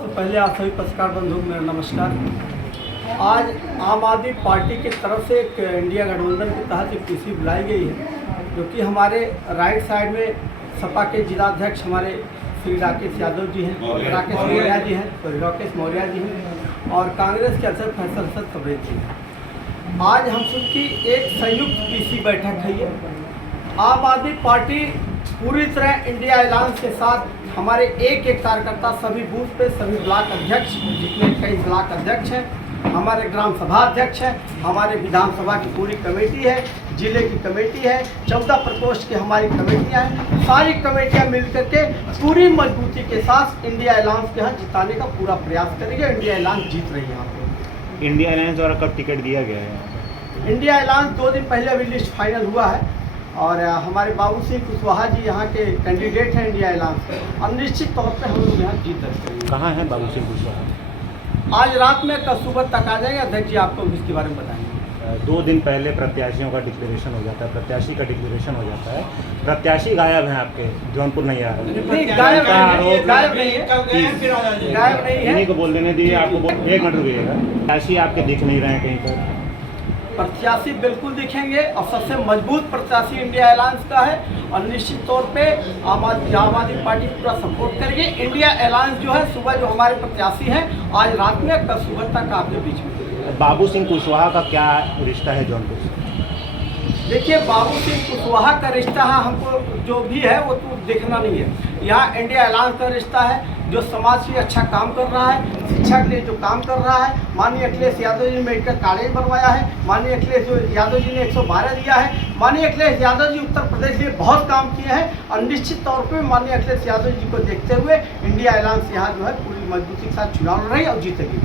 सबसे पहले आप सभी पत्रकार बंधुओं को मेरा नमस्कार। आज आम आदमी पार्टी की तरफ से एक इंडिया गठबंधन के तहत एक पीसी बुलाई गई है, जो कि हमारे राइट साइड में सपा के जिलाध्यक्ष हमारे श्री राकेश यादव जी हैं, राकेश मौर्य जी हैं और कांग्रेस के अध्यक्ष फैसल हसन तबरेज़ जी हैं। आज हम सबकी एक संयुक्त पीसी बैठक है। ये आम आदमी पार्टी पूरी तरह इंडिया अलायंस के साथ हमारे एक एक कार्यकर्ता सभी बूथ पे, सभी ब्लॉक अध्यक्ष, जितने कई ब्लॉक अध्यक्ष हैं, हमारे ग्राम सभा अध्यक्ष हैं, हमारे विधानसभा की पूरी कमेटी है, जिले की कमेटी है, 14 प्रकोष्ठ की हमारी कमेटियां हैं, सारी कमेटियां मिलकर के पूरी मजबूती के साथ इंडिया अलायंस के यहाँ जिताने का पूरा प्रयास करेंगे। इंडिया अलायंस जीत रही है। यहाँ पे इंडिया अलायंस द्वारा कब टिकट दिया गया है? इंडिया अलायंस 2 दिन पहले अभी लिस्ट फाइनल हुआ है और हमारे बाबू सिंह कुशवाहा जी यहाँ के कैंडिडेट हैं इंडिया अलायंस के। और निश्चित तौर पे हम लोग यहाँ जीत दर्ज करेंगे। कहाँ है बाबू सिंह कुशवाहा? आज रात में कल सुबह तक आ जाएंगे। अध्यक्ष जी आपको इसके बारे में बताएंगे। 2 दिन पहले प्रत्याशियों का डिक्लेरेशन हो जाता है, प्रत्याशी का डिक्लेरेशन हो जाता है, प्रत्याशी गायब हैं आपके, जौनपुर नहीं आ रहे। गायब नहीं है। इन्हीं को बोल देने दिए आपको। 1 मिनट रुकिएगा। प्रत्याशी आपके दिख नहीं रहे हैं कहीं पर? प्रत्याशी बिल्कुल दिखेंगे और सबसे मजबूत प्रत्याशी इंडिया अलायंस का है और निश्चित तौर पे आम आदमी पार्टी पूरा सपोर्ट करेगी। इंडिया अलायंस जो है सुबह जो हमारे प्रत्याशी हैं आज रात में कल सुबह तक आपके बीच में। बाबू सिंह कुशवाहा का क्या रिश्ता है जौनपुर से? देखिए, बाबू सिंह कुशवाहा का रिश्ता है, हमको जो भी है वो तो देखना नहीं है। यहाँ इंडिया अलायंस का रिश्ता है, जो समाज के अच्छा काम कर रहा है, शिक्षा के लिए जो काम कर रहा है। माननीय अखिलेश यादव जी ने मेडिकल कॉलेज बनवाया है, माननीय अखिलेश यादव जी ने 112 दिया है, माननीय अखिलेश यादव जी उत्तर प्रदेश के लिए बहुत काम किए हैं और निश्चित तौर पे माननीय अखिलेश यादव जी को देखते हुए इंडिया अलायंस यहाँ जो है पूरी मजबूती के साथ चुनाव लड़ रही है और जीतेगी।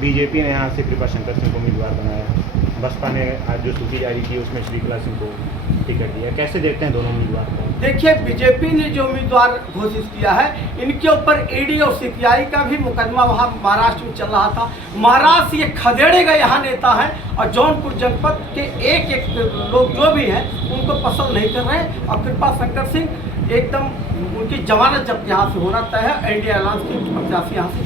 बीजेपी ने यहाँ से कृपा शंकर सिंह को उम्मीदवार बनाया है, बसपा ने आज जो सूची जारी की उसमें श्रीकला सिंह को टिकट दिया। कैसे देखते हैं दोनों उम्मीदवार को? देखिए, बीजेपी ने जो उम्मीदवार घोषित किया है, इनके ऊपर ईडी और सीबीआई का भी मुकदमा वहाँ महाराष्ट्र में चल रहा था। महाराष्ट्र ये खदेड़े गए यहाँ नेता हैं और जौनपुर जनपद के एक एक लोग जो भी हैं उनको पसंद नहीं कर रहे हैं और कृपा शंकर सिंह एकदम उनकी जमानत जब यहाँ से होना तय है। इंडिया अलायंस के प्रत्याशी यहाँ से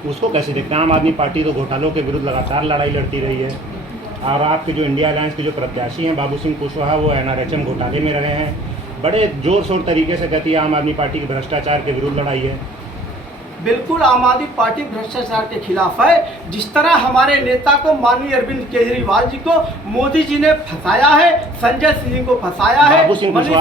उसको कैसे देखते हैं? आम आदमी पार्टी तो घोटालों के विरुद्ध लगातार लड़ाई लड़ती रही है और आपके जो इंडिया अलायंस के जो प्रत्याशी हैं बाबू सिंह कुशवाहा, वो NRHM घोटाले में रहे हैं। बड़े जोर शोर तरीके से कहती है आम आदमी पार्टी की भ्रष्टाचार के विरुद्ध लड़ाई है। बिल्कुल, आम आदमी पार्टी भ्रष्टाचार के खिलाफ है। जिस तरह हमारे नेता को माननीय अरविंद केजरीवाल जी को मोदी जी ने फंसाया है, संजय सिंह को फंसाया है, मैं उस पर भी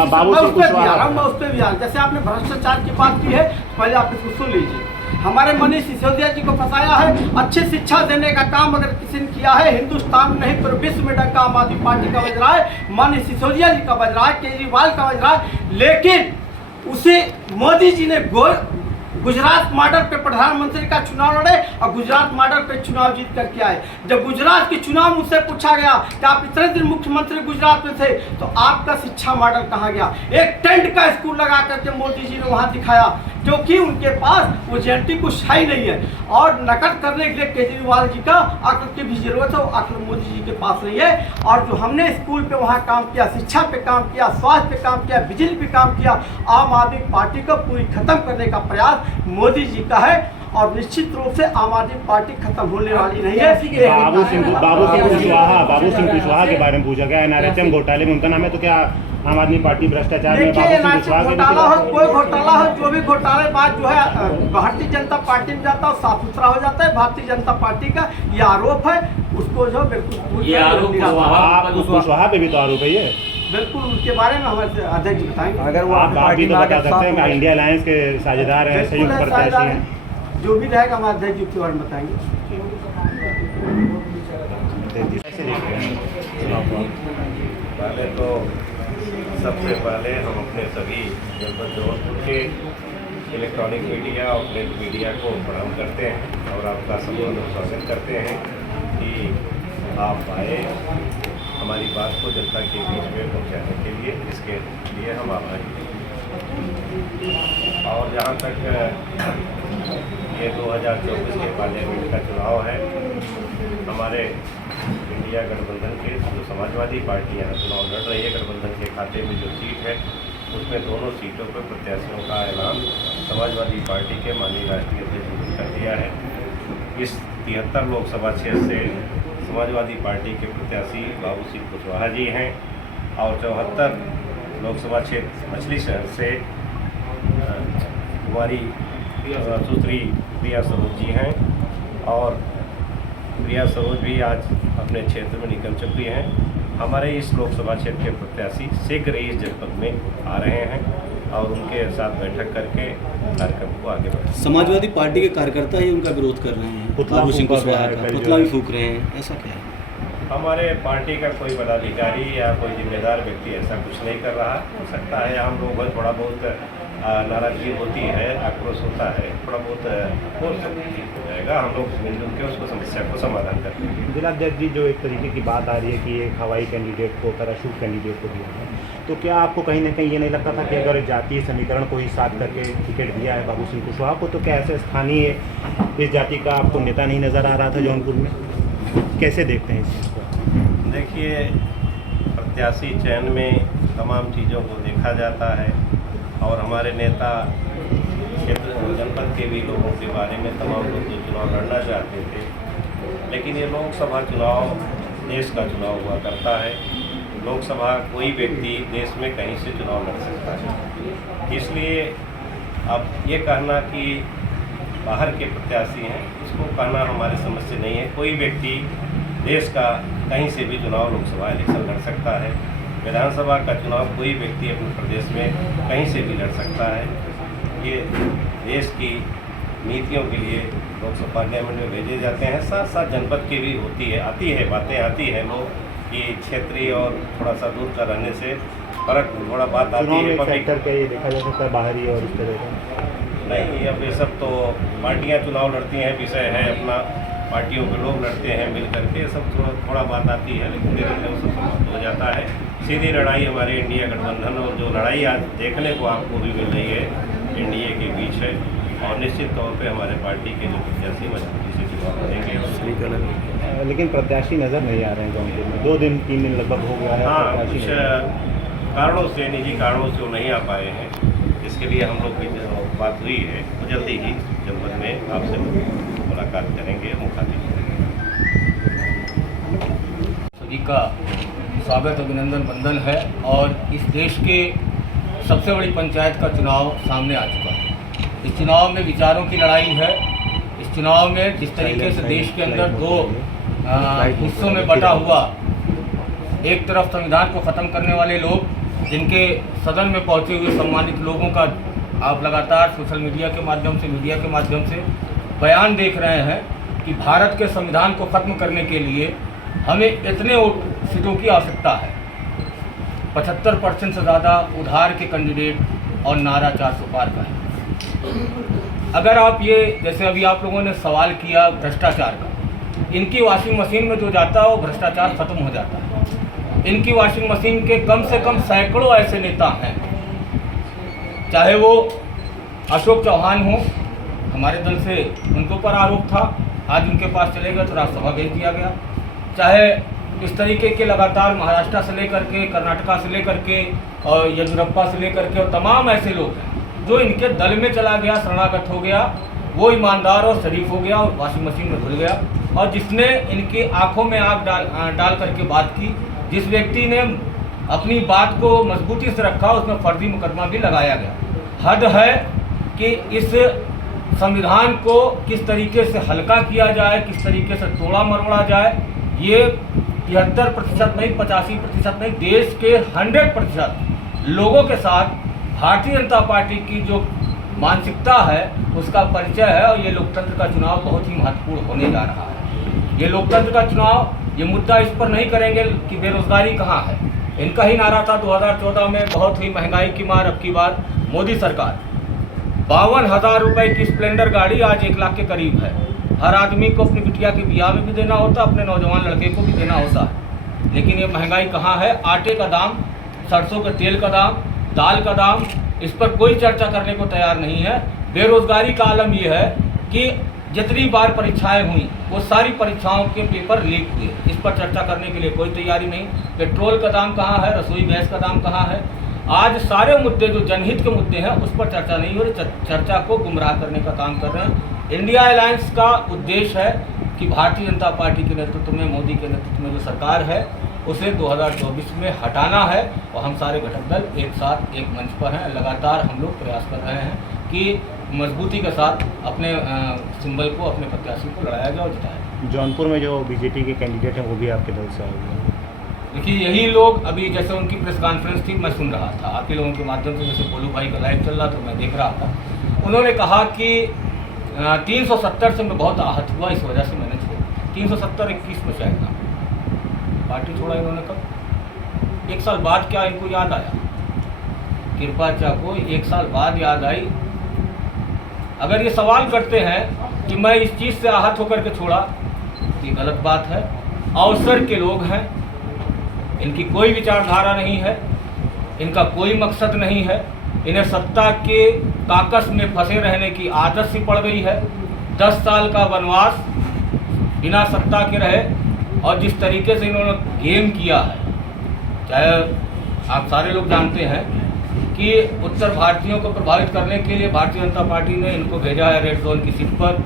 आ रहा हूँ। जैसे आपने भ्रष्टाचार की बात की है, पहले आप इसको सुन लीजिए। हमारे मनीष सिसोदिया जी को फंसाया है। अच्छी शिक्षा देने का काम अगर किसी ने किया है, हिंदुस्तान में नहीं पूरे विश्व में डंका आम आदमी पार्टी का बज रहा है, मनीष सिसोदिया जी का बज रहा है, केजरीवाल का बज रहा है। लेकिन उसे मोदी जी ने गुजरात मॉडल पे प्रधानमंत्री का चुनाव लड़े और गुजरात मॉडल पे चुनाव जीत करके आए। जब गुजरात के चुनाव मुझसे पूछा गया कि आप इतने दिन मुख्यमंत्री गुजरात में थे तो आपका शिक्षा मॉडल कहाँ गया? एक टेंट का स्कूल लगा करके मोदी जी ने वहाँ दिखाया, क्योंकि उनके पास वो जेनेटिक कुछ है ही नहीं है और नकल करने के लिए केजरीवाल जी का अक्ल की भी जरूरत है, वो अक्ल मोदी जी के पास नहीं है। और जो हमने स्कूल पे वहाँ काम किया, शिक्षा पे काम किया, स्वास्थ्य पे काम किया, बिजली पे काम किया, आम आदमी पार्टी को पूरी खत्म करने का प्रयास मोदी जी का है और निश्चित रूप से आम आदमी पार्टी खत्म होने वाली नहीं है। बाबू सिंह कुशवाहा के बारे में पूछा गया, NRHM घोटाले में उनका नाम है, तो क्या आम आदमी पार्टी भ्रष्टाचार में घोटाला हो, कोई घोटाला हो, जो भी घोटाले बात जो है भारतीय जनता पार्टी में जाता है साफ सुथरा हो जाता है। भारतीय जनता पार्टी का ये आरोप है, उसको जो बिल्कुल कुशवाहा पे भी तो आरोप है ये। बिल्कुल, उनके बारे में हमारे अध्यक्ष बताएंगे। अगर वो आप भी तो बता सकते हैं इंडिया अलायंस के साझेदार हैं, संयुक्त प्रत्याशी हैं, जो भी रहेगा हमारे अध्यक्ष जी के बारे में बताएंगे। पहले तो सबसे पहले हम अपने सभी जनपद जौनपुर के इलेक्ट्रॉनिक मीडिया और प्रिंट मीडिया को प्रणाम करते हैं और आपका सम्मान और स्वागत करते हैं कि आप आए हमारी बात को जनता के बीच में पहुंचाने के लिए। इसके लिए हम आभारी हैं। और जहाँ तक ये 2024 के पार्लियामेंट का चुनाव है, हमारे इंडिया गठबंधन के जो समाजवादी पार्टियाँ चुनाव लड़ रही है, गठबंधन के खाते में जो सीट है उसमें दोनों सीटों पर प्रत्याशियों का ऐलान समाजवादी पार्टी के माननीय राष्ट्रीय अध्यक्ष ने कर दिया है। इस 73 लोकसभा क्षेत्र से समाजवादी पार्टी के प्रत्याशी बाबू सिंह कुशवाहा जी हैं और 74 लोकसभा क्षेत्र मछली शहर से कुमारी सुश्री प्रिया सरोज जी हैं और प्रिया सरोज भी आज अपने क्षेत्र में निकल चुकी हैं। हमारे इस लोकसभा क्षेत्र के प्रत्याशी शीघ्र ही इस जनपद में आ रहे हैं और उनके साथ बैठक करके कार्यक्रम को आगे बढ़ाएं। समाजवादी पार्टी के कार्यकर्ता ही उनका विरोध कर रहे हैं, बाबू सिंह कुशवाहा का पुतला भी फूंक रहे हैं, ऐसा क्या है? हमारे पार्टी का कोई पदाधिकारी या कोई जिम्मेदार व्यक्ति ऐसा कुछ नहीं कर रहा। हो सकता है हम लोग थोड़ा बहुत नाराजगी होती है, आक्रोश होता है, थोड़ा बहुत हो जाएगा। हम लोग मिलजुल के उसको समस्या को समाधान करते हैं। जिलाध्यक्ष जी, जो एक तरीके की बात आ रही है कि एक हवाई कैंडिडेट को, पैराशूट कैंडिडेट को दिया है, तो क्या आपको कहीं ना कहीं ये नहीं लगता था कि अगर जातीय समीकरण को ही साथ करके टिकट दिया है बाबू सिंह कुशवाहा को, तो क्या ऐसे स्थानीय इस जाति का आपको नेता नहीं नज़र आ रहा था जौनपुर में? कैसे देखते हैं इस चीज़ को? देखिए, प्रत्याशी चयन में तमाम चीज़ों को देखा जाता है और हमारे नेता क्षेत्र जनपद के भी लोगों के बारे में तमाम लोग जो चुनाव लड़ना चाहते थे, लेकिन ये लोकसभा चुनाव देश का चुनाव हुआ करता है। लोकसभा कोई व्यक्ति देश में कहीं से चुनाव लड़ सकता है, इसलिए अब ये कहना कि बाहर के प्रत्याशी हैं, इसको कहना हमारे समझ से नहीं है। कोई व्यक्ति देश का कहीं से भी चुनाव लोकसभा इलेक्शन लड़ सकता है। विधानसभा का चुनाव कोई व्यक्ति अपने प्रदेश में कहीं से भी लड़ सकता है। ये देश की नीतियों के लिए लोकसभा पार्लियामेंट में भेजे जाते हैं, साथ साथ जनपद की भी आती है बातें आती हैं लोग कि क्षेत्रीय और थोड़ा सा दूर का रहने से फर्क थोड़ा बात आती है। फैक्टर क्या ये देखा जा सकता है बाहरी और इस तरह का? नहीं, अब ये सब तो पार्टियां चुनाव लड़ती हैं, विषय है अपना, पार्टियों के लोग लड़ते हैं मिल करके, ये सब थोड़ा बात आती है, लेकिन धीरे धीरे सब समाप्त हो जाता है। सीधी लड़ाई हमारे इंडिया गठबंधन और जो लड़ाई आज देखने को आपको भी मिल रही है एनडीए के बीच है और निश्चित तौर पे हमारे पार्टी के जो प्रत्याशी मजबूती से चुनाव लड़ेंगे। लेकिन प्रत्याशी नज़र नहीं आ रहे हैं जौनपुर में, 2 दिन 3 दिन लगभग हो गया है। हाँ, कुछ कारणों से, निजी कारणों से वो नहीं आ पाए हैं। इसके लिए हम लोग की जो बात हुई है वो जल्दी ही जनपद में आपसे मुलाकात करेंगे, मुखातिब सभी का स्वागत अभिनंदन वंदन है। और इस देश के सबसे बड़ी पंचायत का चुनाव सामने आ चुका है। इस चुनाव में विचारों की लड़ाई है। इस चुनाव में जिस तरीके से देश के अंदर 2 हिस्सों में बटा हुआ, एक तरफ संविधान को ख़त्म करने वाले लोग, जिनके सदन में पहुंचे हुए सम्मानित लोगों का आप लगातार सोशल मीडिया के माध्यम से, मीडिया के माध्यम से बयान देख रहे हैं कि भारत के संविधान को ख़त्म करने के लिए हमें इतने सीटों की आवश्यकता है। 75% से ज़्यादा उधार के कैंडिडेट और नारा 400 पार का है। अगर आप ये, जैसे अभी आप लोगों ने सवाल किया भ्रष्टाचार का, इनकी वॉशिंग मशीन में जो जाता है वो भ्रष्टाचार खत्म हो जाता है। इनकी वॉशिंग मशीन के कम से कम सैकड़ों ऐसे नेता हैं, चाहे वो अशोक चौहान हो, हमारे दल से उनके ऊपर आरोप था, आज उनके पास चले गए तो राज्यसभा भेज दिया गया। चाहे इस तरीके के लगातार महाराष्ट्र से लेकर के, कर्नाटका से लेकर के और येदियुरप्पा से लेकर के और तमाम ऐसे लोग हैं जो इनके दल में चला गया, शरणागत हो गया, वो ईमानदार और शरीफ हो गया और वॉशिंग मशीन में धुल गया। और जिसने इनकी आंखों में आग डाल करके बात की, जिस व्यक्ति ने अपनी बात को मजबूती से रखा, उसमें फर्जी मुकदमा भी लगाया गया। हद है कि इस संविधान को किस तरीके से हल्का किया जाए, किस तरीके से तोड़ा मरोड़ा जाए। ये 73% नहीं, 85% नहीं, देश के 100% लोगों के साथ भारतीय जनता पार्टी की जो मानसिकता है उसका परिचय है। और ये लोकतंत्र का चुनाव बहुत ही महत्वपूर्ण होने जा रहा है। ये लोकतंत्र का चुनाव, ये मुद्दा इस पर नहीं करेंगे कि बेरोजगारी कहाँ है। इनका ही नारा था 2014 में, बहुत ही महंगाई की मार। अब की बार मोदी सरकार 52,000 रुपये की स्प्लेंडर गाड़ी आज 1 लाख के करीब है। हर आदमी को अपनी बिटिया के ब्याह में भी देना होता, अपने नौजवान लड़के को भी देना होता है। लेकिन ये महंगाई कहाँ है? आटे का दाम, सरसों के तेल का दाम, दाल का दाम, इस पर कोई चर्चा करने को तैयार नहीं है। बेरोजगारी का आलम ये है कि जितनी बार परीक्षाएं हुई वो सारी परीक्षाओं के पेपर लीक हुए, इस पर चर्चा करने के लिए कोई तैयारी नहीं। पेट्रोल का दाम कहाँ है? रसोई गैस का दाम कहाँ है? आज सारे मुद्दे जो जनहित के मुद्दे हैं उस पर चर्चा नहीं हो रही, चर्चा को गुमराह करने का काम कर रहे हैं। इंडिया अलायंस का उद्देश्य है कि भारतीय जनता पार्टी के नेतृत्व में, मोदी के नेतृत्व में जो सरकार है उसे 2024 में हटाना है, और हम सारे घटक दल एक साथ एक मंच पर हैं। लगातार हम लोग प्रयास कर रहे हैं कि मजबूती के साथ अपने सिंबल को, अपने प्रत्याशी को लड़ाया जाए और जिताया जाए। जौनपुर में जो बीजेपी के कैंडिडेट हैं वो भी आपके दल से आए हुए हैं। देखिए, यही लोग अभी जैसे उनकी प्रेस कॉन्फ्रेंस थी, मैं सुन रहा था आपके लोगों के माध्यम से, जैसे बोलू भाई का लाइव चल रहा था मैं देख रहा था। उन्होंने कहा कि 370 से मैं बहुत आहत हुआ, इस वजह से मैंने छोड़ा। 370 21 में शायद ना पार्टी छोड़ा इन्होंने कब? 1 साल बाद क्या इनको याद आया? कृपा चा को 1 साल बाद याद आई। अगर ये सवाल करते हैं कि मैं इस चीज़ से आहत होकर के छोड़ा, ये गलत बात है। अवसर के लोग हैं, इनकी कोई विचारधारा नहीं है, इनका कोई मकसद नहीं है, इन्हें सत्ता के काकस में फंसे रहने की आदत सी पड़ गई है। 10 साल का वनवास बिना सत्ता के रहे, और जिस तरीके से इन्होंने गेम किया है, चाहे आप सारे लोग जानते हैं कि उत्तर भारतीयों को प्रभावित करने के लिए भारतीय जनता पार्टी ने इनको भेजा है रेड जोन की सीट पर।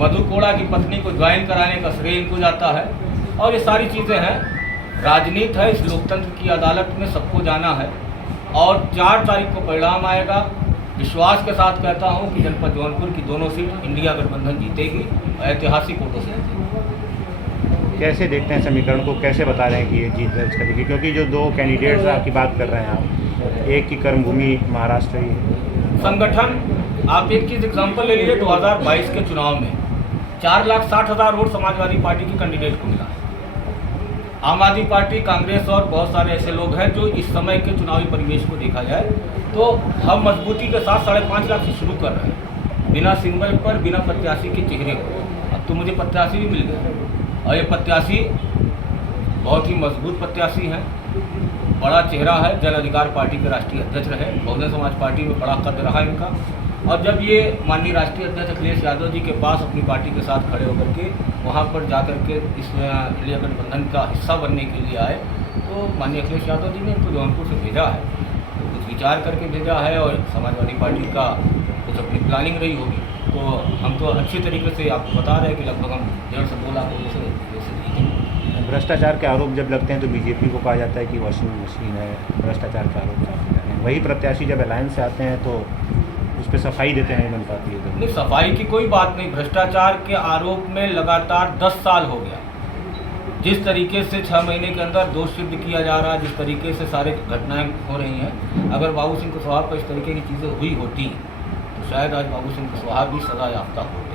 मधु कोड़ा की पत्नी को ज्वाइन कराने का श्रेय इनको जाता है, और ये सारी चीज़ें हैं। राजनीति है, इस लोकतंत्र की अदालत में सबको जाना है, और 4 तारीख को परिणाम आएगा। विश्वास के साथ कहता हूं कि जनपद जौनपुर की दोनों सीट इंडिया गठबंधन जीतेगी, ऐतिहासिक वोटों से जीतेगी। कैसे देखते हैं समीकरण को, कैसे बता रहे हैं कि ये जीत दर्ज करेगी? क्योंकि जो 2 कैंडिडेट्स आपकी बात कर रहे हैं आप, एक की कर्मभूमि महाराष्ट्र ही है। संगठन, आप एक चीज़ एग्जाम्पल ले लीजिए, 2022 के चुनाव में 4,60,000 वोट समाजवादी पार्टी के कैंडिडेट को मिला है। आम आदमी पार्टी, कांग्रेस और बहुत सारे ऐसे लोग हैं जो इस समय के चुनावी परिवेश को देखा जाए तो हम मजबूती के साथ 5.5 लाख से शुरू कर रहे हैं, बिना सिंबल पर, बिना प्रत्याशी के चेहरे पर। अब तो मुझे प्रत्याशी भी मिल गए, और ये प्रत्याशी बहुत ही मजबूत प्रत्याशी हैं, बड़ा चेहरा है, जन अधिकार पार्टी के राष्ट्रीय अध्यक्ष रहे, बहुजन समाज पार्टी में बड़ा कद रहा इनका। और जब ये माननीय राष्ट्रीय अध्यक्ष अखिलेश यादव जी के पास अपनी पार्टी के साथ खड़े होकर के वहाँ पर जाकर के इस इंडिया गठबंधन का हिस्सा बनने के लिए आए, तो माननीय अखिलेश यादव जी ने इनको जौनपुर से भेजा है, तो कुछ विचार करके भेजा है, और समाजवादी पार्टी का कुछ अपनी प्लानिंग रही होगी। तो हम तो अच्छी तरीके से आपको बता रहे हैं कि लगभग हम 1.5 से 2 लाख वोटों से जीतेंगे। भ्रष्टाचार के आरोप जब लगते हैं तो बीजेपी को कहा जाता है कि वॉशिंग मशीन है, भ्रष्टाचार के आरोप लगते हैं। वही प्रत्याशी जब अलायंस से आते हैं तो उस पर सफाई देते हैं, बन पाती है? नहीं, सफाई की कोई बात नहीं। भ्रष्टाचार के आरोप में लगातार 10 साल हो गया। जिस तरीके से 6 महीने के अंदर दोष सिद्ध किया जा रहा है, जिस तरीके से सारे घटनाएं हो रही हैं, अगर बाबू सिंह कुशवाहा पर इस तरीके की चीज़ें हुई होती तो शायद आज बाबू सिंह कुशवाहा भी सजा याफ्ता होते।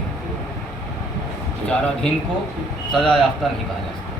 विचाराधीन को सजा याफ्ता नहीं कहा जा सकता।